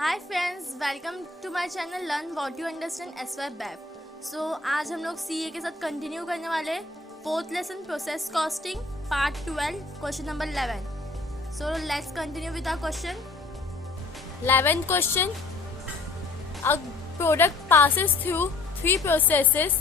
Hi friends, welcome to my channel learn what you understand SY BAF. So आज हम लोग CA के साथ कंटिन्यू करने वाले fourth lesson process costing part 12 question number 11। So let's continue with our question. 11th question, a product passes through 3 processes.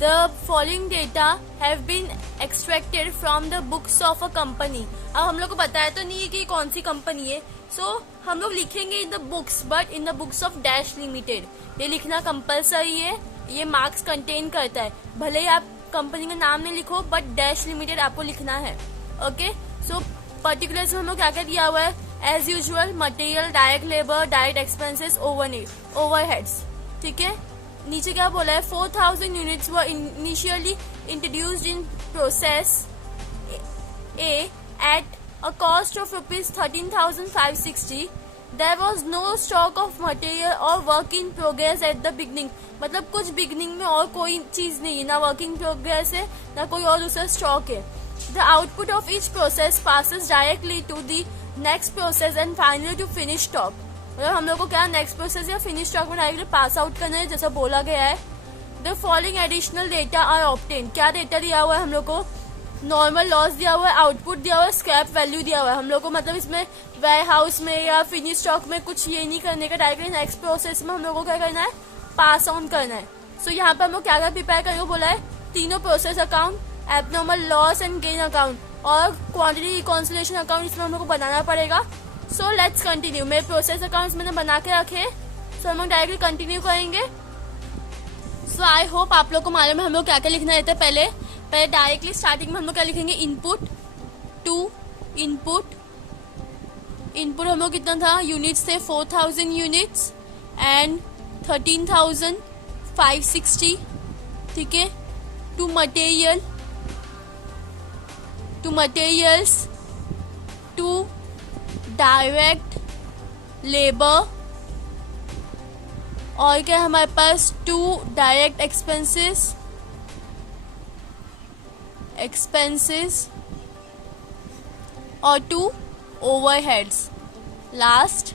The following data have been extracted from the books of a company. अब हम लोग को बताया तो नहीं है कि कौन सी कंपनी है, सो हम लोग लिखेंगे in the books, but in the books of dash limited. ये लिखना कंपलसरी है, ये मार्क्स कंटेन करता है। भले ही आप कंपनी का नाम नहीं लिखो, बट डैश लिमिटेड आपको लिखना है। ओके, सो पर्टिकुलर्स में हम लोग क्या क्या दिया हुआ है? As usual material, direct labour, direct expenses, overheads. ठीक है, नीचे क्या बोला है? 4000 units were initially introduced in process A at a cost of rupees 13,560. There was no stock of material or work in progress at the beginning. मतलब कुछ beginning में और कोई चीज नहीं है, ना वर्क इन प्रोग्रेस है ना कोई और दूसरा स्टॉक है। The output of each process passes directly to the next process and finally to finish stock. मतलब हम लोग को क्या नेक्स्ट प्रोसेस या फिनिश स्टॉक में डायरेक्टली पास आउट करना है, जैसा बोला गया है। The following additional data are obtained. क्या डेटा दिया हुआ है हम लोग को? नॉर्मल लॉस दिया हुआ है, आउटपुट दिया हुआ है, स्क्रैप वैल्यू दिया हुआ है। हम लोग को मतलब इसमें वेयर हाउस में या फिनिश स्टॉक में कुछ ये नहीं करने का, डायरेक्टली नेक्स्ट प्रोसेस में हम लोग को क्या करना है? पास ऑन करना है। सो यहाँ पे हम लोग क्या क्या प्रिपेयर करेंगे बोला है? तीनों process account, abnormal loss and gain account और क्वांटिटी रिकॉन्सिलेशन अकाउंट इसमें हम लोग को बनाना पड़ेगा। सो लेट्स कंटिन्यू। मेरे प्रोसेस अकाउंट मैंने बना के रखे, सो हम लोग डायरेक्टली कंटिन्यू करेंगे। सो आई होप आप लोग को मालूम है हम लोग क्या क्या लिखना रहता है। पहले डायरेक्टली स्टार्टिंग में हम लोग क्या लिखेंगे? इनपुट टू इनपुट हम लोग कितना था? यूनिट्स थे 4000 यूनिट्स एंड 13,560। ठीक है, to materials to direct labour और क्या हमारे पास? टू डायरेक्ट एक्सपेंसेस और to overheads. Last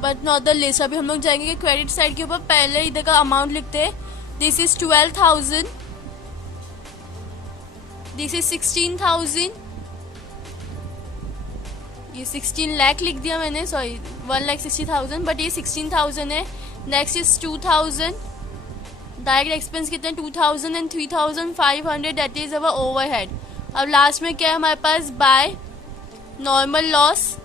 but not the list. अभी हम लोग जाएंगे क्रेडिट साइड के ऊपर। पहले इधर का अमाउंट लिखते हैं। दिस इज 12,000, दिस इज 16,000, ये 16 लाख लिख दिया मैंने, सॉरी 1,60,000, बट ये 16,000 है। नेक्स्ट इज 2,000, डायरेक्ट एक्सपेंस कितने? 2,000 and 3,500, that is our overhead. अब लास्ट में क्या है हमारे पास? बाय नॉर्मल लॉस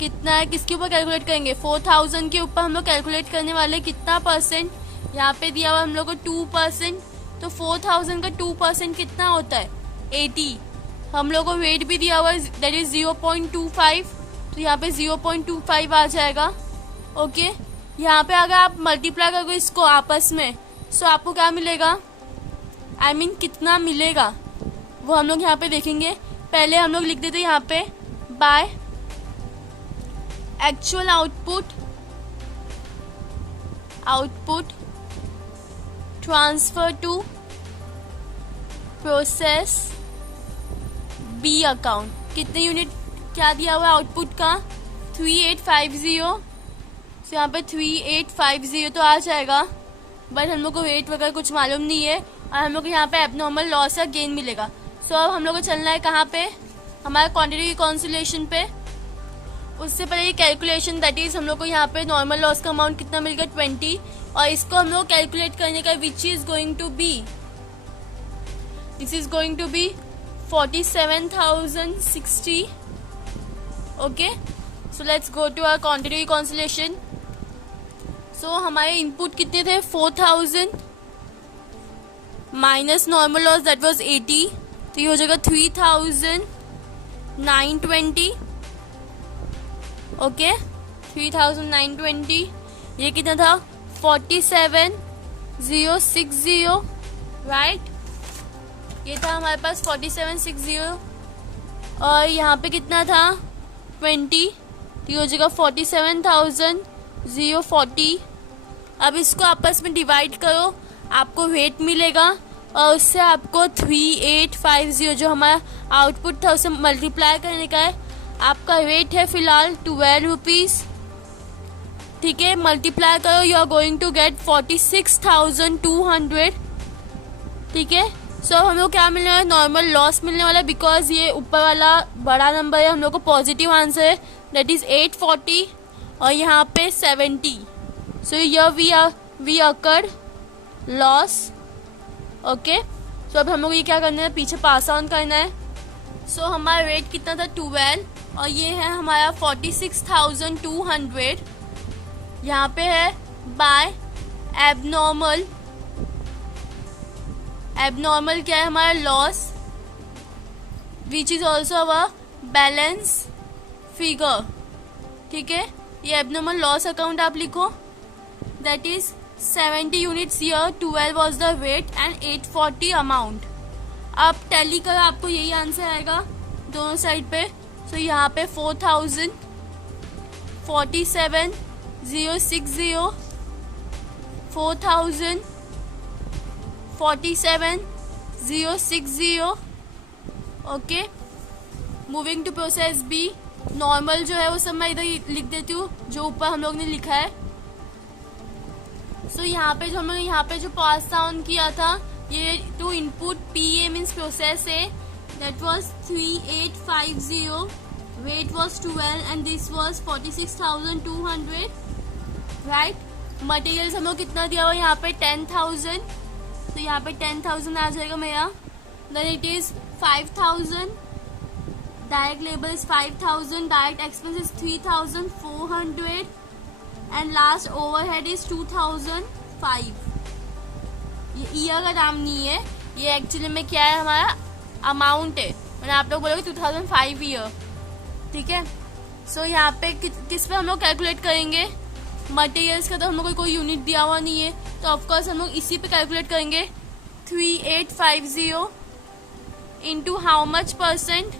कितना है? किसके ऊपर कैलकुलेट करेंगे? 4,000 के ऊपर हम लोग कैलकुलेट करने वाले। कितना परसेंट? यहाँ पे दिया हुआ हम लोग को 2%, तो 4,000 का 2% कितना होता है? 80। हम लोग को वेट भी दिया हुआ है, दैट इज 0.25, तो यहाँ पे 0.25 आ जाएगा। ओके, यहाँ पे अगर आप मल्टीप्लाई करोगे इसको आपस में, सो आपको क्या मिलेगा? I mean, कितना मिलेगा वो हम लोग यहाँ पे देखेंगे। पहले हम लोग लिख देते यहाँ पे by actual output transfer to process B account. कितने यूनिट क्या दिया हुआ है आउटपुट का? 3850। तो यहाँ पे 3850 तो आ जाएगा, बट हम लोग को वेट वगैरह कुछ मालूम नहीं है और हम लोग को यहाँ पे एबनॉर्मल लॉस या गेन मिलेगा। सो अब हम लोग को चलना है कहाँ पे? हमारे क्वांटिटी रिकॉन्सिलेशन पे। उससे पहले ये कैलकुलेशन, दैट इज हम लोग को यहाँ पे नॉर्मल लॉस का अमाउंट कितना मिल गया? 20, और इसको हम लोग कैलकुलेट करने का which is going to be, this is going to be 47,060। Okay, so let's go to our quantity reconciliation. So हमारे इनपुट कितने थे? 4,000 minus normal loss that was 80, तो ये हो जाएगा 3,920। ओके, 3,920। ये कितना था? 47,060, राइट। ये था हमारे पास 4760, और यहाँ पे कितना था? 20, तो ये हो जाएगा 47,040। अब इसको आपस में डिवाइड करो, आपको वेट मिलेगा और उससे आपको 3850 जो हमारा आउटपुट था उसे मल्टीप्लाई करने का है। आपका रेट है फिलहाल 12 रुपीज़, ठीक है। मल्टीप्लाई करो, you are going to get 46,200, ठीक है। सो हम लोग क्या मिलने वाला है, नॉर्मल लॉस मिलने वाला है, बिकॉज ये ऊपर वाला बड़ा नंबर है, हम लोग को पॉजिटिव आंसर है, दैट इज 840 और यहाँ पे 70। सो यर वी अकर्ड लॉस, ओके। सो अब हम लोग ये क्या करना है, पीछे पास ऑन करना है। सो हमारा रेट कितना था 12 और ये है हमारा 46,200। यहाँ पे है बाय एबनॉर्मल क्या है हमारा loss, which is also our balance figure, ठीक है। ये एबनॉर्मल लॉस अकाउंट आप लिखो, that is 70 units year, 12 was the rate and 840 amount. आप टैली कर, आपको यही आंसर आएगा दोनों साइड पे। सो यहाँ पे 4,000 47,060 4,000 47,060, okay. Moving to process B, normal जो है वो सब मैं इधर लिख देती हूँ जो ऊपर हम लोग ने लिखा है। सो यहाँ पे जो हम लोग यहाँ पे जो पास ऑन किया था, ये to input PA means process A, that was 3850, weight was 12 and this was 46,200, right. Materials हम लोग कितना दिया हुआ यहाँ पे 10,000, तो यहाँ पे 10,000 आ जाएगा मेरा। Then it is 5,000, direct labour is 5,000, direct expense is 3,400 and last overhead is 2,005। ये ईयर का नाम नहीं है, ये एक्चुअली में क्या है, हमारा अमाउंट है। मैंने आप लोग बोलोगे 2005 ईयर, ठीक है। सो यहाँ पे किस पे हम लोग कैलकुलेट करेंगे, मटेरियल्स का तो हम लोग को कोई यूनिट दिया हुआ नहीं है, तो ऑफकोर्स हम लोग इसी पे कैलकुलेट करेंगे। 3850 इंटू हाउ मच परसेंट,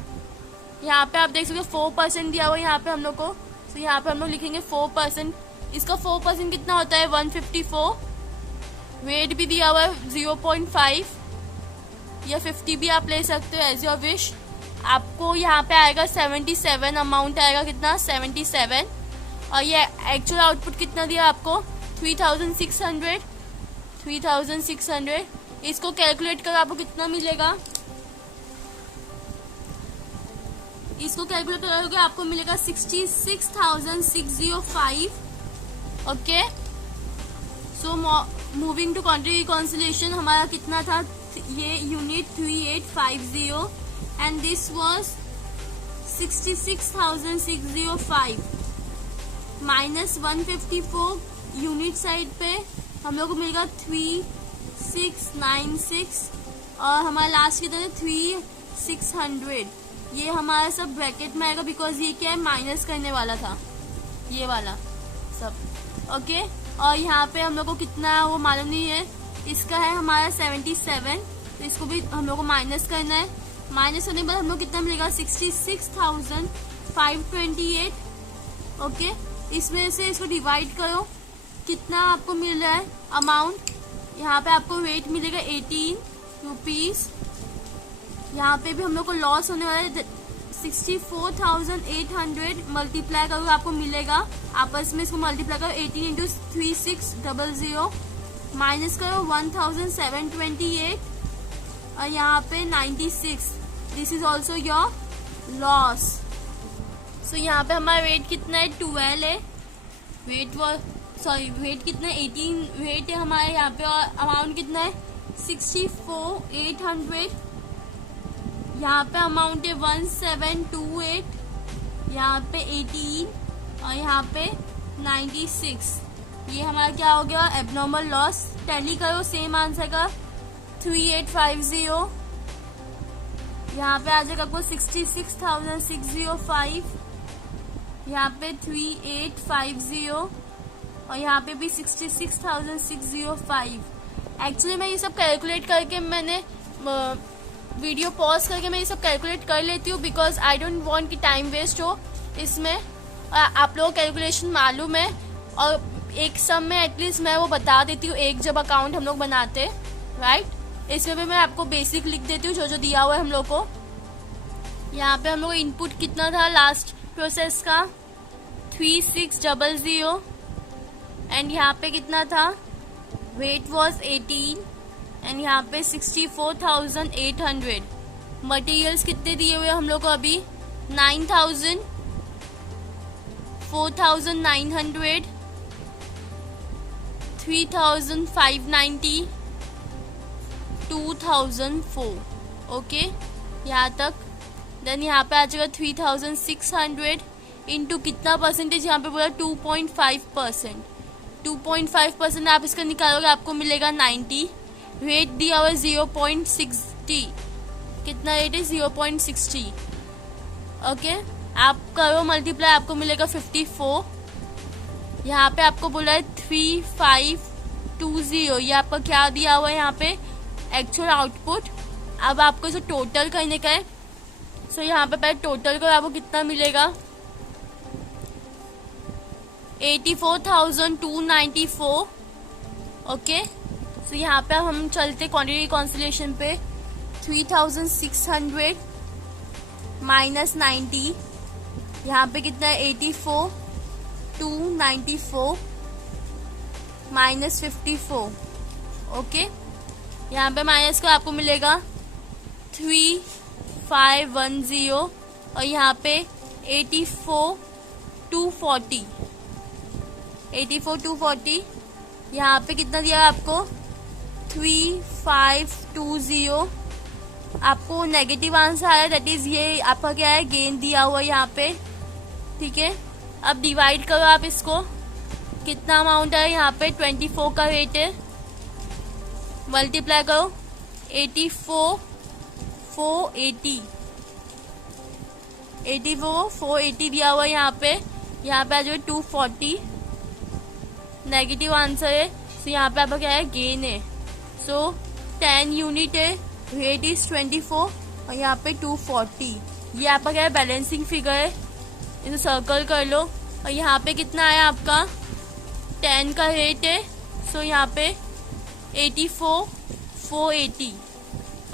यहाँ पे आप देख सकते हो 4% दिया हुआ है यहाँ पे हम लोग को। तो यहाँ पे हम लोग लिखेंगे 4%, इसका 4% कितना होता है 154, वेट भी दिया हुआ है 0.5 या 50 भी आप ले सकते हो एज योर विश। आपको यहाँ पे आएगा 77, अमाउंट आएगा कितना 77, और ये एक्चुअल आउटपुट कितना दिया आपको 3,600। इसको कैलकुलेट कर आपको कितना मिलेगा, इसको कैलकुलेट करोगे आपको मिलेगा 66,605, okay. So moving to quantity reconciliation, हमारा कितना था ये unit 3850 and this was 66,605 minus 154 unit side पे हम लोग को मिलेगा 3696 और हमारा लास्ट कितना है 3600। ये हमारा सब ब्रैकेट में आएगा बिकॉज ये क्या है माइनस करने वाला था, ये वाला सब, ओके। और यहाँ पे हम लोग को कितना वो मालूम नहीं है, इसका है हमारा 77, तो इसको भी हम लोग को माइनस करना है। माइनस होने के बाद हम लोग कितना मिलेगा 66,528, ओके। इसमें से इसको डिवाइड करो, कितना आपको मिल रहा है अमाउंट, यहाँ पे आपको वेट मिलेगा 18 रुपीज। यहाँ पे भी हम लोग को लॉस होने वाला है 64,800, मल्टीप्लाई करो आपको मिलेगा, आपस में इसको मल्टीप्लाई करो 18 इंटू 3600, माइनस करो 1,728 और यहाँ पे 96, this is also your loss. So यहाँ पे हमारा वेट कितना है 12 है, वेट कितना है 18 वेट है हमारे यहाँ पे, और अमाउंट कितना है 64,800। यहाँ पे अमाउंट है 1728, यहाँ पे 18 और यहाँ पे 96। ये हमारा क्या हो गया एबनॉर्मल लॉस। टैली करो सेम आंसर का 3850, यहाँ पे आ जाएगा आपको 66,605, यहाँ पे 3850 और यहाँ पे भी 66,605। एक्चुअली मैं ये सब कैलकुलेट करके मैंने वीडियो पॉज करके मैं ये सब कैलकुलेट कर लेती हूँ बिकॉज आई डोंट वांट कि टाइम वेस्ट हो इसमें। आप लोगों को कैलकुलेशन मालूम है और एक सम में एटलीस्ट मैं वो बता देती हूँ एक जब अकाउंट हम लोग बनाते, राइट। इसमें भी मैं आपको बेसिक लिख देती हूँ जो जो दिया हुआ है हम लोग को। यहाँ पे हम लोग इनपुट कितना था लास्ट प्रोसेस का 3600 एंड यहाँ पे कितना था वेट वॉज 18 एंड यहाँ पे 64,800। मटेरियल्स कितने दिए हुए हम लोग को अभी 9,000, 4,900, 3,590, 2,004। ओके यहाँ तक। देन यहाँ पे आ जाएगा 3,600 इंटू कितना परसेंटेज, यहाँ पे बोला 2.5%। 2.5% आप इसका निकालोगे आपको मिलेगा 90। रेट दिया हुआ है 0.60। कितना रेट है 0.60। ओके आप करो मल्टीप्लाई, आपको मिलेगा 54। यहाँ पे आपको बोला है 3520, ये आपका क्या दिया हुआ है यहाँ पे एक्चुअल आउटपुट। अब आपको इसे टोटल करने का है। सो यहाँ पे पहले टोटल करो, आपको कितना मिलेगा 84,294। ओके सो यहाँ पे हम चलते क्वांटिटी रिकॉन्सिलिएशन पे। 3,600 माइनस 90, यहाँ पे कितना है 84,294 माइनस 54। ओके यहाँ पे माइनस का आपको मिलेगा 3,510 और यहाँ पे 84,240। 84,240 यहाँ पे कितना दिया आपको 3,520। आपको नेगेटिव आंसर आया, दैट इज ये आपका क्या है गेन दिया हुआ यहाँ पे। ठीक है अब डिवाइड करो आप इसको, कितना अमाउंट है यहाँ पे 24 का रेट है। मल्टीप्लाई करो 84,480 84,480 दिया हुआ है यहाँ पे आ जाए 240। नेगेटिव आंसर है तो यहाँ पे आपका क्या है गेन है। सो 10 यूनिट है, रेट इज 24 और यहाँ पे 240। ये आपका क्या है बैलेंसिंग फिगर है, इसे सर्कल कर लो। और यहाँ पे कितना आया आपका 10 का रेट है। सो यहाँ पे 84,480।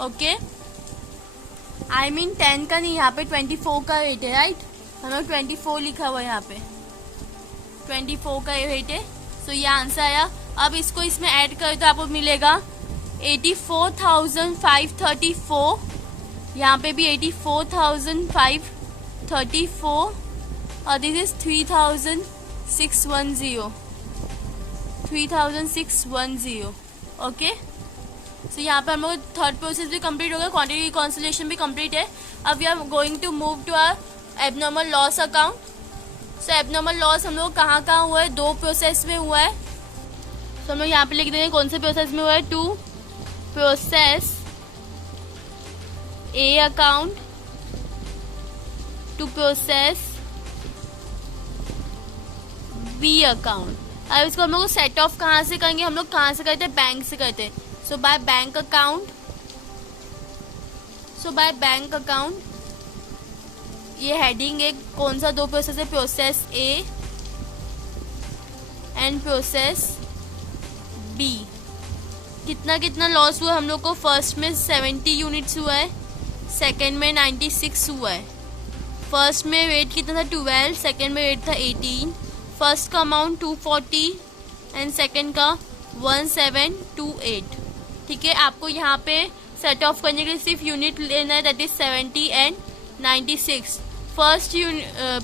ओके आई मीन 10 का नहीं, यहाँ पे 24 का रेट है राइट। हम लोग 24 लिखा हुआ है यहाँ पे 24 का रेट है। सो ये आंसर आया। अब इसको इसमें ऐड कर तो आपको मिलेगा 84,534। यहाँ पे भी 84,534 और दिस इज 3,610 3,610। ओके सो यहाँ पे हम लोग थर्ड प्रोसेस भी कंप्लीट हो गया, क्वांटिटी रिकॉन्सिलिएशन भी कंप्लीट है। अब we are going to move to our abnormal loss account. So abnormal loss हम लोग कहाँ हुआ है, दो प्रोसेस में हुआ है। तो हम लोग यहाँ पे लिख देंगे कौन से प्रोसेस में हुआ है, to process A account, to process B account. अब इसको हम लोग सेट ऑफ कहाँ से करेंगे, हम लोग कहाँ से करते हैं, बैंक से करते हैं। सो बाय बैंक अकाउंट, ये हेडिंग है कौन सा दो प्रोसेस है, process A and process B. कितना कितना लॉस हुआ हम लोग को, फर्स्ट में 70 यूनिट्स हुआ है, सेकेंड में 96 हुआ है। फर्स्ट में वेट कितना था 12, सेकेंड में वेट था 18। फर्स्ट का अमाउंट 240 एंड सेकेंड का 1728। ठीक है आपको यहाँ पे सेट ऑफ करने के लिए सिर्फ यूनिट लेना है, that is 70 and 96। First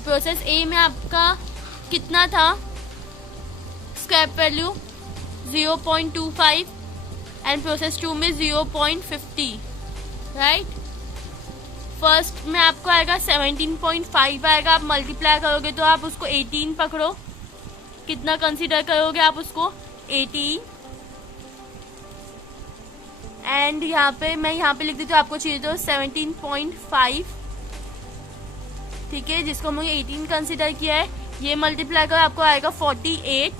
process ए में आपका कितना था स्क्रैप वैल्यू 0.25 एंड प्रोसेस 2 में 0.50 राइट। फर्स्ट में आपको आएगा 17.5 आएगा, आप मल्टीप्लाई करोगे तो आप उसको 18 पकड़ो, कितना कंसीडर करोगे आप उसको 18। एंड यहाँ पे मैं यहाँ पे लिख देती हूँ, आपको चाहिए तो 17.5। ठीक है जिसको हम 18 कंसीडर किया है, ये मल्टीप्लाई करो आपको आएगा 48।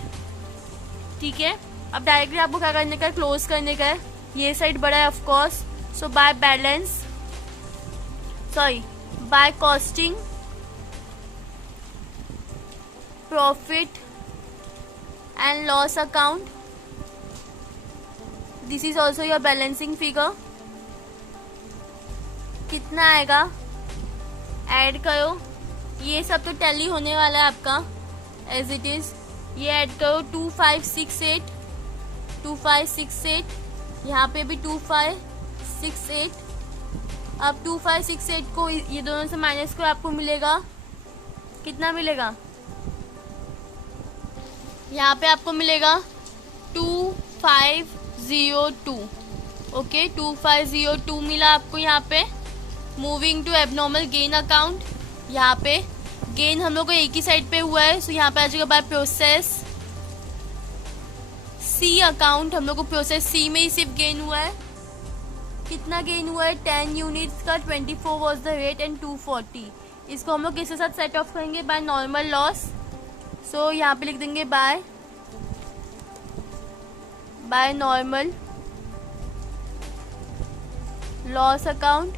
ठीक है अब डायरेक्टली आपको क्या करने का है, क्लोज करने का है। ये साइड बड़ा है of course. So by costing profit and loss account, this is also your balancing figure. कितना आएगा ऐड करो, ये सब तो टैली होने वाला है आपका एज इट इज़। ये ऐड करो 2568, यहाँ पे भी 2568। अब 2568 को ये दोनों से माइनस करो, आपको मिलेगा कितना मिलेगा, यहाँ पे आपको मिलेगा 2502। ओके 2502 मिला आपको यहाँ पे। Moving to abnormal gain account, यहाँ पे गेन हम लोग को एक ही साइड पे हुआ है, सो यहाँ पे आ जाएगा बाय प्रोसेस सी अकाउंट। हम लोग को प्रोसेस सी में ही सिर्फ गेन हुआ है। कितना गेन हुआ है, 10 यूनिट्स का, 24 वॉज द रेट एंड 240। इसको हम लोग किसके साथ सेट ऑफ करेंगे, बाय नॉर्मल लॉस। सो यहाँ पे लिख देंगे by normal loss account.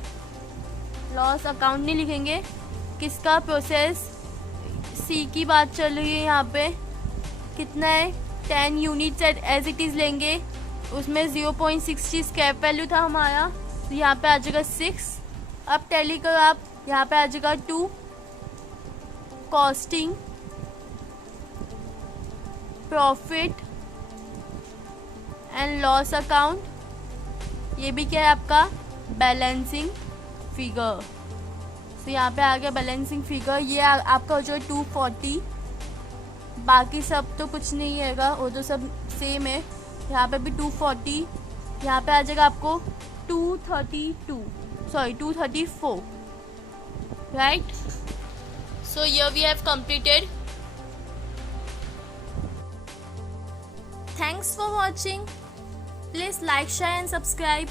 Loss account नहीं लिखेंगे, किसका, प्रोसेस सी की बात चल रही है। यहाँ पे कितना है, 10 यूनिट्स एज इट इज़ लेंगे, उसमें 0.60 स्क्रैप वैल्यू था हमारा, तो यहाँ पे आ जाएगा 6। अब टैली करो आप, यहाँ पे आ जाएगा 2 costing profit and loss account. ये भी क्या है आपका, बैलेंसिंग फिगर। तो यहाँ पे आ गया बैलेंसिंग फिगर। ये आपका जो है 240, बाकी सब तो कुछ नहीं हैगा, वो तो सब सेम है। यहाँ पे भी 240, यहाँ पे आ जाएगा आपको 234, right. So here we have completed. Thanks for watching. Please like, share and subscribe.